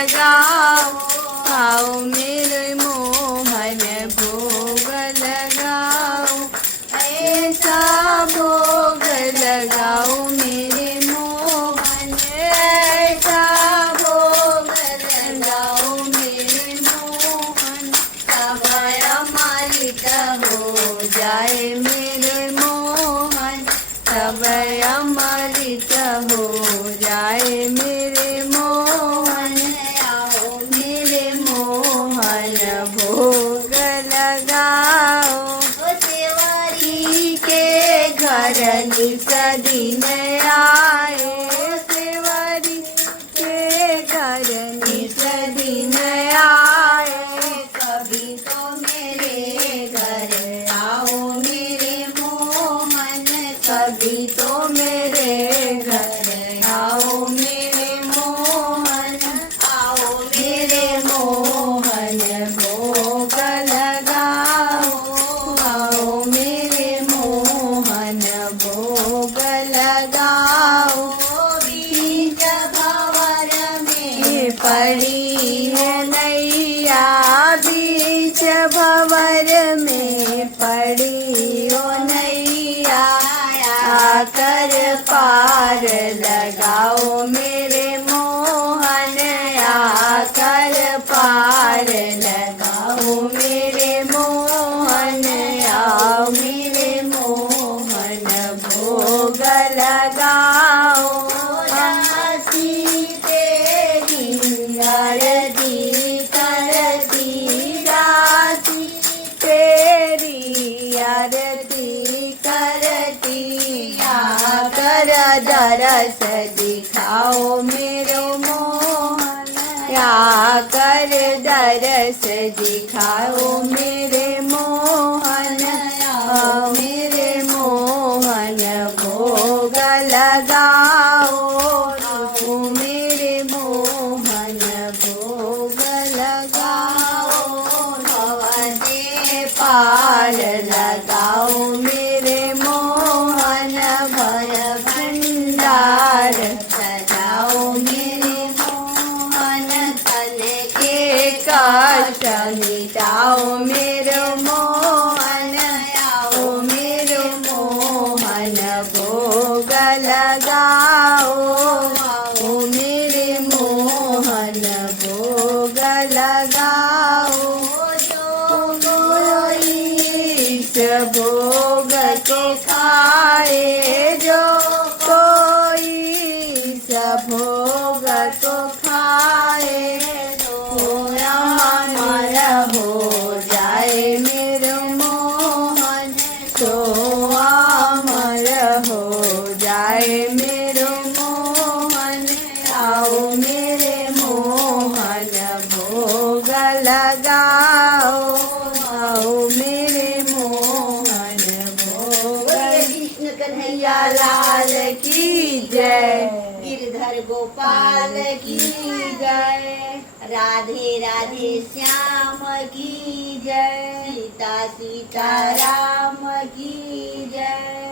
लगाओ, आओ मेरे मोहन भोग लगाओ, ऐसा भोग लगाओ मेरे मोहन, ऐसा भोग लगाओ मेरे मोहन, समय अमृत हो जाए मेरे मोहन, समय अमृत हो जाए मेरे मोहन, आओ मेरे मोहन भोग लगाओ, सेवरी के घर निसदिन आए, सेवरी के घर निसदिन आए, कभी तो मेरे घर आओ मेरे मोहन, कभी तो मेरे घर आओ मेरे मोहन, आओ मेरे मोहन भोग लगाओ, आओ मेरे मोहन भोग लगाओ, बीच भंवर में पड़ी है नैया, बीच भंवर में पड़ी हो नैया, आकर पार लगाओ मेरे मोहन, आकर पार लगाओ मेरे मोहन, आओ मेरे मोहन भोग लगाओ, दासी तेरी आरती करती, दासी तेरी आरती करती, आकर दरस दिखाओ मेरे मोहन, आकर दरस दिखाओ मेरे मोहन, आओ मेरे मोहन भोग लगाओ, आओ मेरे मोहन भोग लगाओ, भवते पार लगाओ मेरे मोहन, भर भंडार सजाओ मेरे मोहन, तन के कष्ट मिटाओ मेरे मोहन, आओ मेरे मोहन भोग लगाओ, आओ मेरे मोहन भोग लगाओ, जो कोई इस भोग को खाए, जो कोई इस भोग को खाए, तो अमर हो जाए मेरे मोहन, तो अमर हो जाए मेरे मोहन, आओ मेरे मोहन भोग लगाओ, आओ मेरे मोहन भोग। कृष्ण कन्हैया लाल की जय, गिरधर गोपाल की जय, राधे राधे श्याम की जय, सीता सीता राम की जय।